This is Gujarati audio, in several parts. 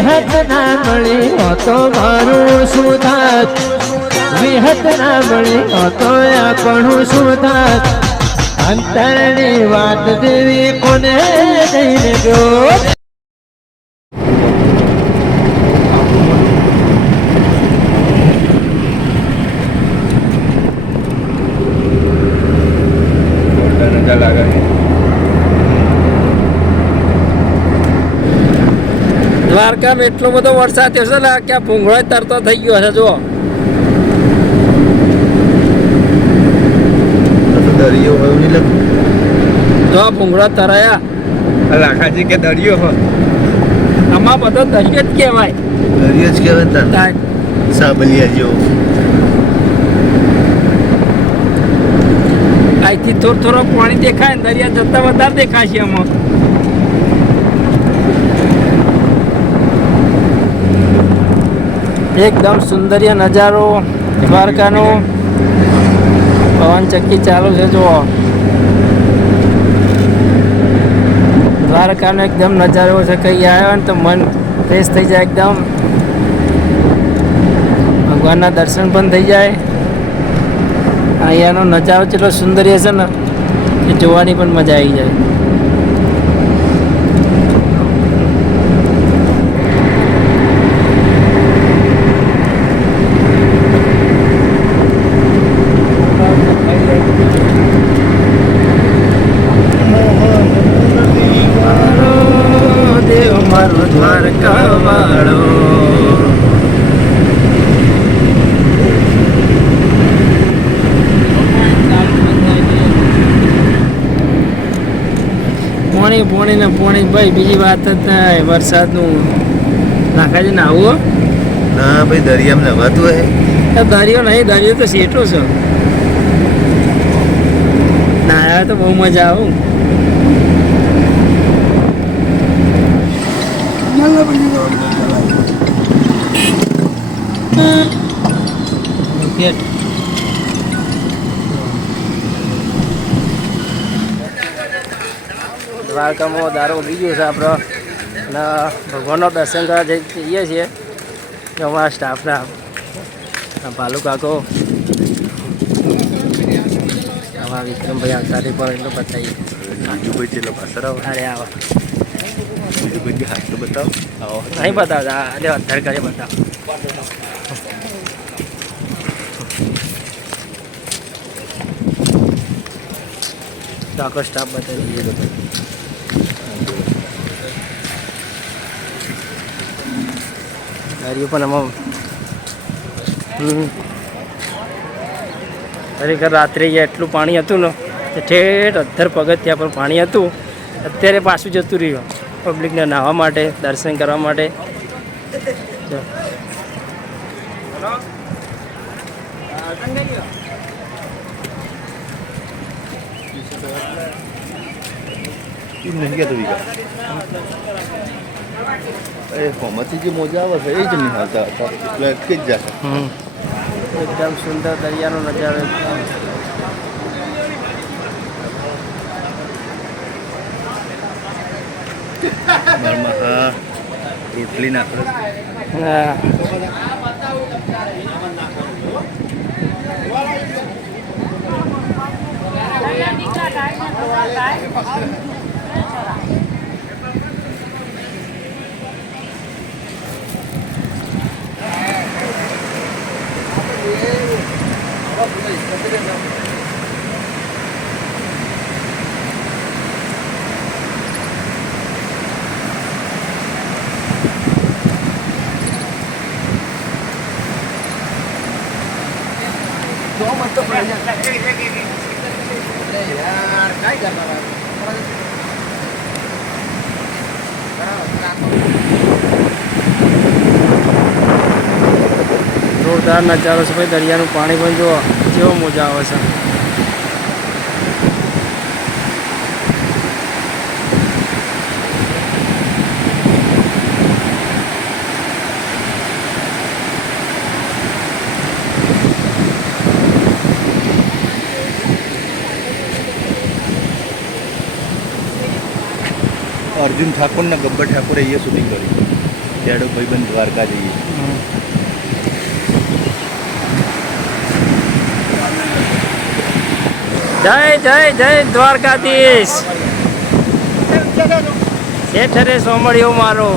વિહત ના મળી તો મારું શું થાત? વિહત ના મળી તો આપણું શું થાત? અંતરની વાત દેવી કોને જઈને ગયો નજર લાગે દ્વારકામાં એટલો બધો વરસાદ થયો છે ને કે આ ભૂંગળો તરતો થઈ ગયો છે જુઓ. દરિયો હોય નહીં જો ભૂંગળો તરાયા. લાખાજી કે દરિયો હોય. આમાં બધો દરિયો જ કહેવાય. દરિયો જ કહેવાય તાર. સાબલિયા જેવો. અહીંથી થોડો થોડો પાણી દેખાય દરિયા જતા વધારે દેખાશે આમાં. એકદમ સુંદર્ય નજારો, દ્વારકાનો. પવન ચક્કી ચાલુ છે, જુઓ. દ્વારકાનો એકદમ નજારો છે, કઈ આવ્યો ને તો મન ફ્રેશ થઈ જાય એકદમ. ભગવાનના દર્શન પણ થઈ જાય. અહીંયાનો નજારો કેટલો સુંદર્ય છે ને, એ જોવાની પણ મજા આવી જાય દેવ મારો દ્વારકા વાળો પોણી ભાઈ બીજી વાત જ નહીં વરસાદનું નાખાજી ને આવું ના ભાઈ દરિયામાં નવાતું હોય. દરિયો નહીં દરિયો તો સેટો છે. નાયા તો બહુ મજા આવું પેટ દ્વારકામાં દારૂ ઉગી ગયો છે આપણો. અને ભગવાનનો દર્શન કરવા જઈ જઈએ છીએ. અમારા સ્ટાફના. ભાલુ કાકો. આવા વિક્રમભાઈ આવતારી પણ એટલું બતાવીએ જેટલો પાછળ આવો. અરે આવો. બીજું હાથ તો બતાવો. આવો. નહીં બતાવતા. અરે અધર કરે બતાવો. આખો સ્ટાફ બતાવી દઈએ બધો પણ ખરેખર રાત્રે એટલું પાણી હતું ને ઠેઠ અધ્ધર પગથિયા પર પાણી હતું, અત્યારે પાછું જતું રહ્યું. પબ્લિકને નાહવા માટે, દર્શન કરવા માટે. નહીં ગયા. એ હોમાંથી જે મોજા આવે છે એ જ નહીં હાલતા હતા. એટલે અટકી જ જશે હમ. એકદમ સુંદર દરિયાનો નજારો. હા રોટલી નાખો. હા. જોરદાર નજારો છે ભાઈ, દરિયાનું પાણી પણ જુઓ, કેવો મજા આવે છે. અર્જુન ઠાકોરના ગબ્બર ઠાકોરે એ શૂટિંગ કર્યું ડેડો ભાઈબંધ દ્વારકા જઈએ. જય જય જય દ્વારકાધીશ. શેઠ રે સોમળિયો મારો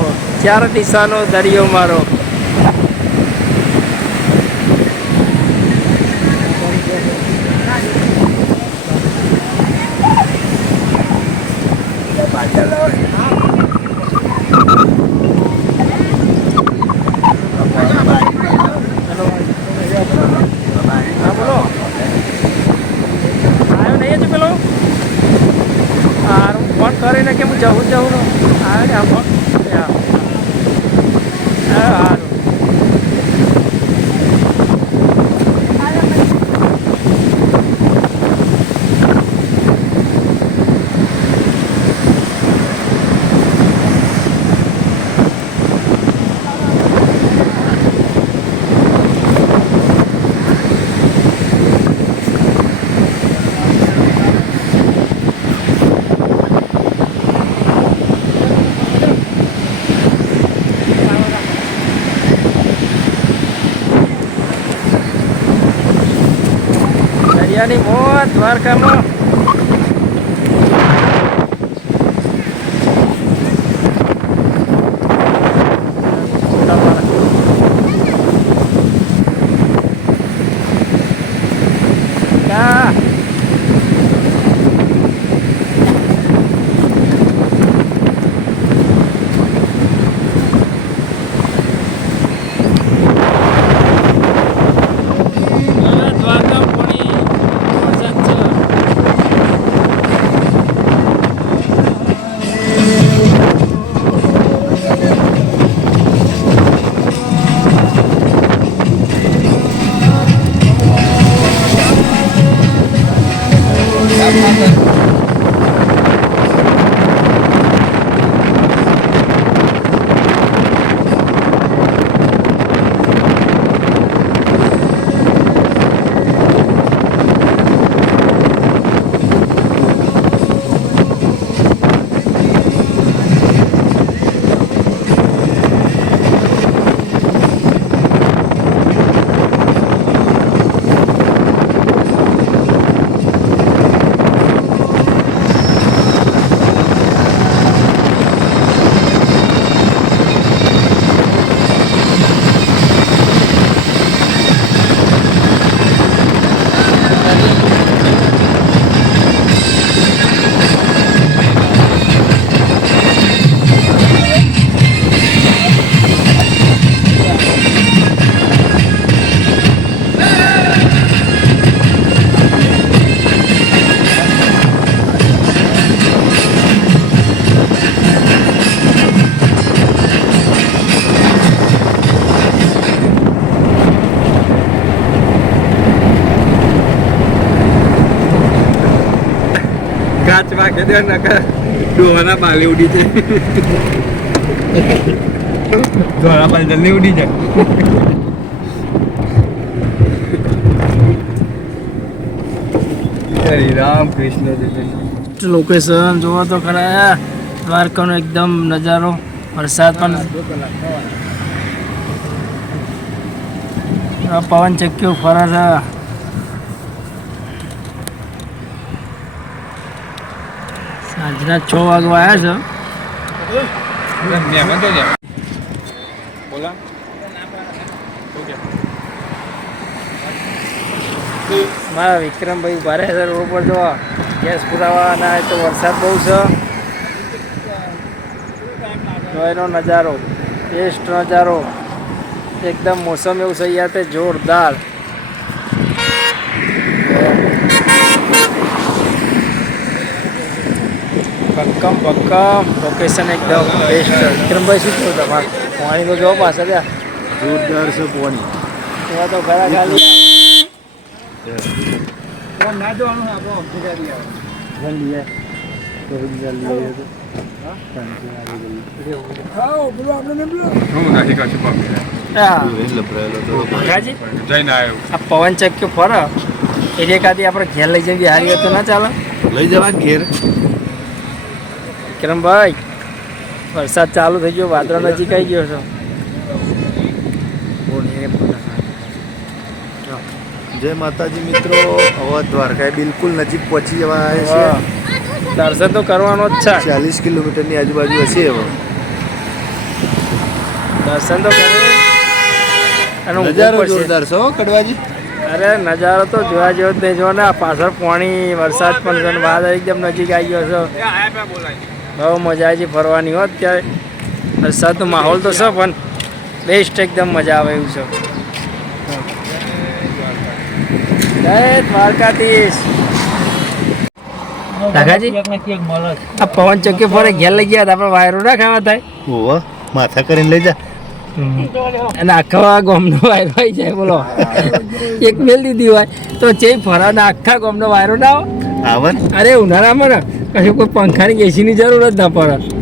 ચાર દિશાનો દરિયો મારો હા બોલો આવ્યો નહીં હજુ પેલો હારું ફોન કરીને કે હું જવું જ જવું આવે ને આ ફોન હા હા હારું દરિયાની મોત દ્વારકામાં. વાગે દે નકર ડોહાના બાલે ઉડી જાય. ધોળા બાલ જલ્દી ઉડી જાય. હરે રામ કૃષ્ણ લોકેશન જોવો તો ખરા દ્વારકાનો એકદમ નજારો વરસાદ પણ. પવન ચક્યો ફરે છે સાંજના છ વાગવા આવ્યા છે. બોલા. મારા વિક્રમભાઈ ઊભા રહે છે રોડ પર જો ગેસ પુરાવાના તો વરસાદ બહુ છે. તો એનો નજારો બેસ્ટ નજારો. એકદમ મોસમ એવું છે ગયા તે જોરદાર. ભક્કમ ભક્કમ લોકેશન એકદમ બેસ્ટ વિક્રમભાઈ શું કહ્યું તમારે પાણી તો જો પાસે ત્યાં. જોરદાર છે પોણી. એવા તો ઘરા ખાલી. ના જોવાનું આપણો જલ્દી આય. જલ્દી આય હું? નથી કશું પકડી હા એ લપડાયેલો તો. ભગાજી જઈને આવ્યો. આ પવન ચક્યો ફરે. એટલે એકાદી આપણે ઘેર લઈ જવી હારી તો ના ચાલે. લઈ જવા ઘેર. વિક્રમભાઈ વરસાદ ચાલુ થઈ ગયો વાદળો નજીક આવી ગયો છે. જય માતાજી મિત્રો. હવે દ્વારકા બિલકુલ નજીક પહોંચી જવા વાહ. દર્શન તો કરવાનો જ છે. છે ચાલીસ કિલોમીટરની આજુબાજુ હશે હવે. દર્શન તો કરે નજારો જોરદાર છો કડવાજી? અરે નજારો તો જોવા જેવો જ નહીં જો ને. આ પાછળ પાણી વરસાદ પણ છે ને એકદમ નજીક આવી ગયો છે. બહુ મજા આવી છે ફરવાની હોત ત્યારે વરસાદનો માહોલ તો છે પણ બેસ્ટ એકદમ મજા આવે એવું છે. જય દ્વારકાધીશ. આ પવન ચક્કી ફરે ઘેર લઈ ગયા હતા આપણે વાયરો ના ખાવા થાય. ઓહો માથા કરીને લઈ જા. અને આખા ગોમનો વાયરો આવી જાય બોલો. એક મેલ દીધી હોય તો ચે ફરવાના આખા ગામનો વાયરો ના આવે આવન અરે ઉનાળામાં ને. કશું કોઈ પંખાની એસીની જરૂર જ ના પડે.